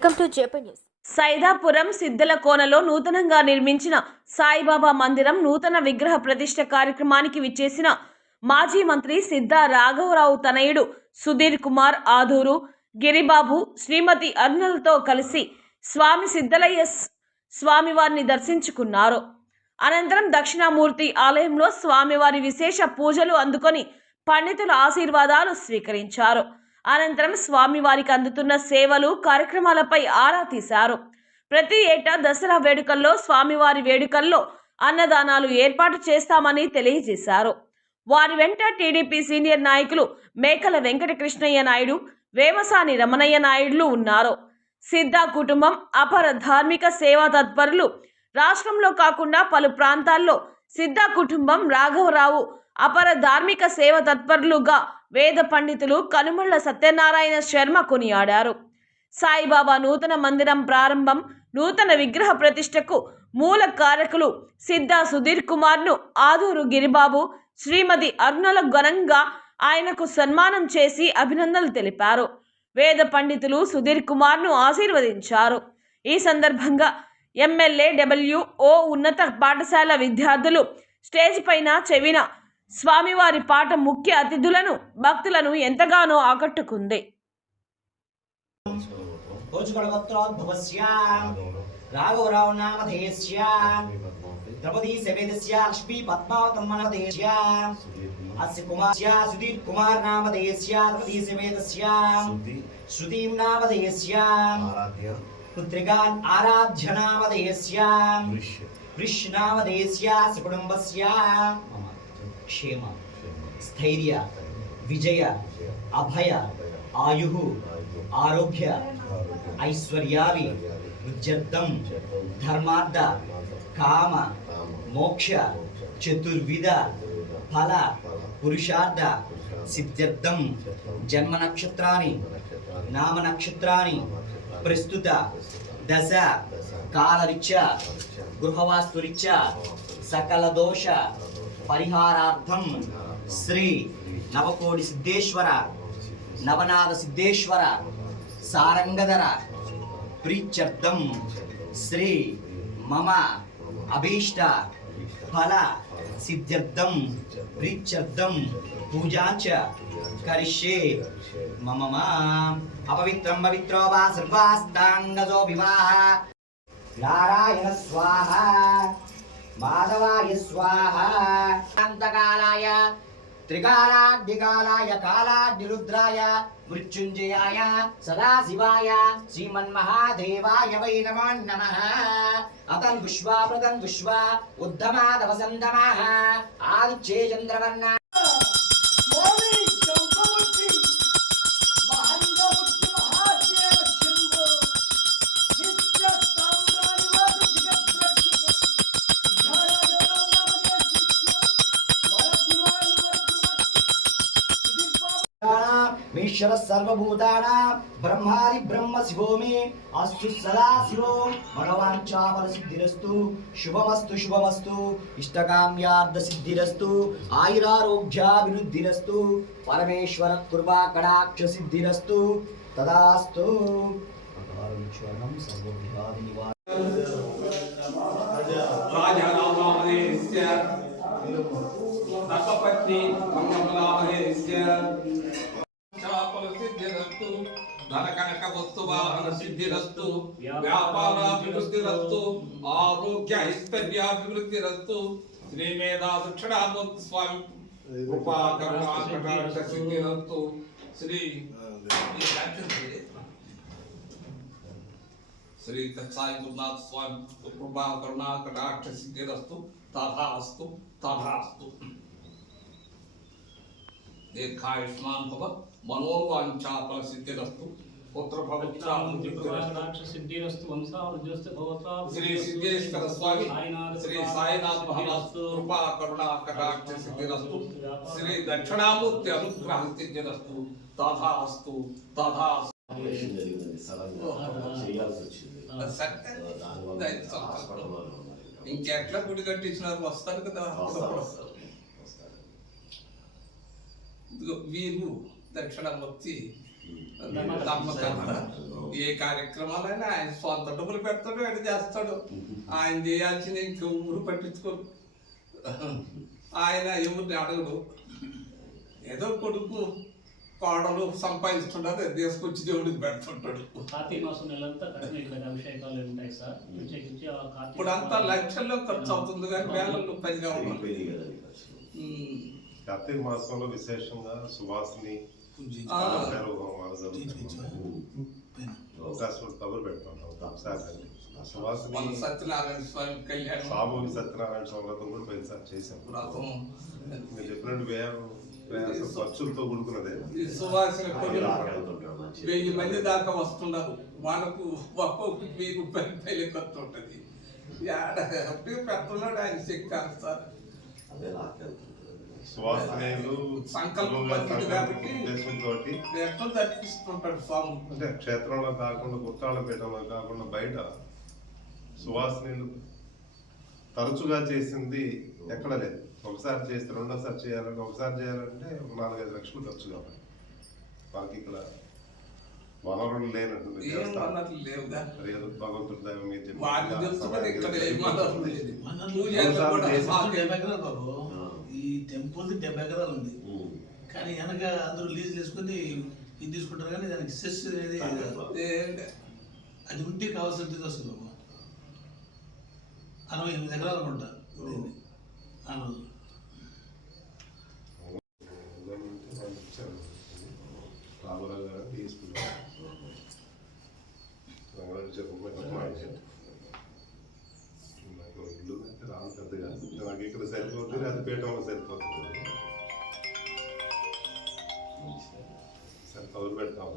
Welcome to JP news Saidapuram సిద్ధల కోనలో నూతనంగా నిర్మించిన సాయిబాబా మందిరం నూతన విగ్రహ ప్రతిష్ఠ కార్యక్రమానికి విచ్చేసిన మాజీ మంత్రి సిద్ధా రాఘవరావు తనయుడు సుధీర్ కుమార్ ఆదూరు గిరిబాబు శ్రీమతి అరుణలతో కలిసి స్వామి సిద్ధలయ్య స్వామివారిని దర్శించుకున్నారు. అనంతరం దక్షిణామూర్తి ఆలయంలో స్వామివారి విశేష పూజలు అందుకొని పండితుల ఆశీర్వాదాలు స్వీకరించారు. అనంతరం స్వామివారికి అందుతున్న సేవలు కార్యక్రమాలపై ఆరా తీశారు. ప్రతి ఏటా దసరా వేడుకల్లో స్వామివారి వేడుకల్లో అన్నదానాలు ఏర్పాటు చేస్తామని తెలియజేశారు. వారి వెంట టీడీపీ సీనియర్ నాయకులు మేకల వెంకటకృష్ణయ్య నాయుడు వేమసాని రమణయ్య నాయుడులు ఉన్నారు. సిద్ధా కుటుంబం అపర ధార్మిక సేవా తత్పరులు రాష్ట్రంలో కాకుండా పలు ప్రాంతాల్లో సిద్ధా కుటుంబం రాఘవరావు అపర ధార్మిక సేవ తత్పరులుగా వేద పండితులు కనుమళ్ళ సత్యనారాయణ శర్మ కొనియాడారు. సాయిబాబా నూతన మందిరం ప్రారంభం నూతన విగ్రహ ప్రతిష్టకు మూల కారకులు సిద్ధా సుధీర్ కుమార్ను ఆదూరు గిరిబాబు శ్రీమతి అరుణల ఘనంగా ఆయనకు సన్మానం చేసి అభినందనలు తెలిపారు. వేద పండితులు సుధీర్ కుమార్ను ఆశీర్వదించారు. ఈ సందర్భంగా ఎమ్మెల్యే డబ్ల్యూఓ ఉన్నత పాఠశాల విద్యార్థులు స్టేజ్ పైన చెవిన స్వామివారి పాట ముఖ్య అతిథులను భక్తులను ఎంతగానో ఆకట్టుకుంది. పుత్రికాన్ ఆరాధ్య నామధేయస్య వృష్ నామధేయస్య క్షేమ స్థైర్య విజయ అభయ ఆయు ఆరోగ్య ఐశ్వర్యావి ఉద్యర్థం ధర్మార్థ కామ మోక్ష చతుర్విధ ఫల పురుషార్థ సిద్ధ్యర్థం జన్మ నక్షత్రాన్ని నామ నక్షత్రాన్ని ప్రస్తుత దశ కాలరిచ్చ గృహవాస్తురిచ్చ సకల దోష పరిహారార్థం శ్రీ నవకోడి సిద్ధేశ్వర నవనాథ సిద్ధేశ్వర సారంగధర ప్రీత్యర్థం శ్రీ మమ అభీష్ట ఫల సిద్ధ్యర్థం ప్రీత్యర్థం పూజాంచ కరిష్యే. మమ మా అపవిత్రం పవిత్రో వా సర్వాస్తాంగజో వివాహ. నారాయణ స్వాహ. మాధవాయ స్వాహ. అంతకాలాయ త్రికాలాడ్యకాలాయ కాలాడ్యరుద్రాయ మృత్యుంజయాయ సదాశివాయ శ్రీమన్మహాదేవాయ వై నమో నమః. అతం విశ్వా ప్రతం విశ్వ ఉద్ధమాదవ ఆదిచ్చే చంద్రవర్ణ ఈశ్వర సర్వభూతానాం బ్రహ్మాది బ్రహ్మ శివో మే అస్తు సదా శివో మనవాంఛాఫల సిద్ధిరస్తు శుభమస్తు శుభమస్తు ఇష్టకామ్యార్థ సిద్ధిరస్తు ఆయురారోగ్యాభివృద్ధిరస్తు పరమేశ్వర కృపా కటాక్ష సిద్ధిరస్తు తదాస్తు అకారణం సర్వవిఘాది నివారణ धनकनक वस्तुवाहन सिद्धिरस्तु व्यापाराभिवृद्धिरस्तु आरोग्य ऐश्वर्याभिवृद्धिरस्तु श्रीमेधा दक्षिणामूर्ति स्वामी कृपा करुणा कटाक्ष सिद्धिरस्तु श्री श्री साई गुरुनाथ स्वामी कृपा करुणा कटाक्ष सिद्धिरस्तु तथास्तु तथास्तु दीर्घायुष्मान भव मनोवांछा फल सिद्धिरस्तु మనోవాంఛాపల సిద్ధిరస్తు ఇంకెట్లా గుడి కట్టించినారు? వస్తారు కదా. వీరు దక్షిణమూర్తి నమ్మకం. ఏ కార్యక్రమాలైనా ఆయన సొంత డబ్బులు పెడతాడు ఆయన చేస్తాడు. ఆయన చేయాల్సిన ఇంక ఊరు పట్టించుకోడు ఆయన ఎవరిని అడగడు. ఏదో కొడుకు కోడలు సంపాదిస్తుంటారు తీసుకొచ్చి దేవుడికి పెడుతుంటాడు. కార్తీక మాసం నెలంతా కఠిన ఇక్కడ అభిషేకాలు ఉంటాయి సార్. ప్రత్యేకించి ఆ కార్తీక ఇప్పుడు అంతా లక్షల్లో ఖర్చు అవుతుంది కానీ వేలల్లో పైగా. ఉమ్. కార్తీక మాసంలో విశేషంగా సువాసిని సత్యనారాయణ స్వామి కళ్యాణం. సామూహిక సత్యనారాయణ స్వామి కూడా పోయినసారి చేశాం. వ్రతం మీరు చెప్పినట్టు వ్యయం ప్రయాసం ఖర్చులతో కూడుకున్నదే. సువాసన. వెయ్యి మంది దాకా వస్తున్నారు. వాళ్ళకు ఒక్కొక్కటి వెయ్యి రూపాయలు పైన ఖర్చు ఉంటుంది. పెడుతున్నాడు ఆయన చెక్ సార్. అదే లాక్కెళ్తుంటాడు. అంటే క్షేత్రంలో కాకుండా గుత్తాల పీఠంలో కాకుండా బయట సువాసినీలు తరచుగా చేసింది ఎక్కడ లేదు. ఒకసారి చేస్తే రెండోసారి చేయాలంటే ఒకసారి చేయాలంటే ఒక నాలుగైదు లక్షలు ఖర్చు కావాలి. మనకి ఇక్కడ వనరులు లేనట్టుంది ఏదో భగవంతుడి దైవం మీరు చెప్పినట్టుగా టెంపుల్ డెబ్బై ఎకరాలు ఉంది. కానీ వెనక అందరూ లీజ్ తీసుకుని ఇది తీసుకుంటారు కానీ దానికి సెస్ అనేది? అది ఉంటే కావాల్సిన వస్తుంది అరవై ఎనిమిది ఎకరాలు అనుకుంటా. కవర్ పెడతాం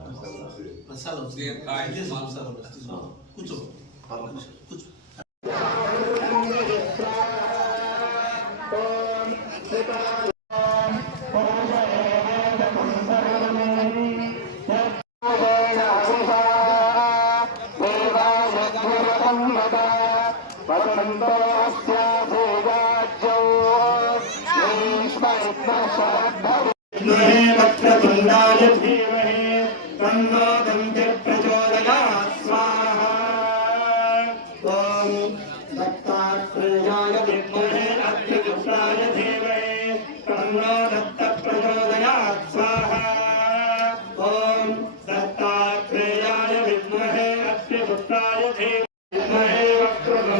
ప్రసాదం కూర్చో కూర్చో Name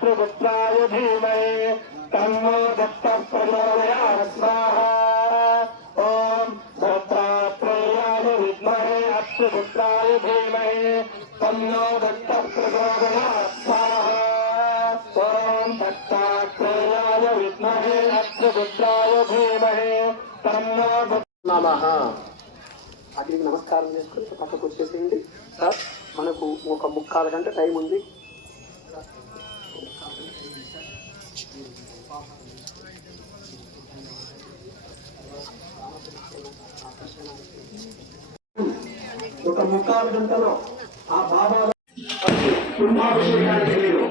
विद्महे अग्निपुत्राय धीमहि तन्नो दत्तः प्रचोदयात् स्वाहा ॐ दत्तात्रेयाय विद्महे अग्निपुत्राय धीमहि तन्नो दत्तः प्रचोदयात् स्वाहा ॐ दत्तात्रेयाय विद्महे अग्निपुत्राय धीमहि तन्नो నమ అగ్నికి నమస్కారం చేసుకుని పక్కకు వచ్చేసేయండి సార్ మనకు ఒక ముక్కాల గంట టైం ఉంది ఒక గంటలో ఆ బాబా కుంభాభిషేకానికి మీరు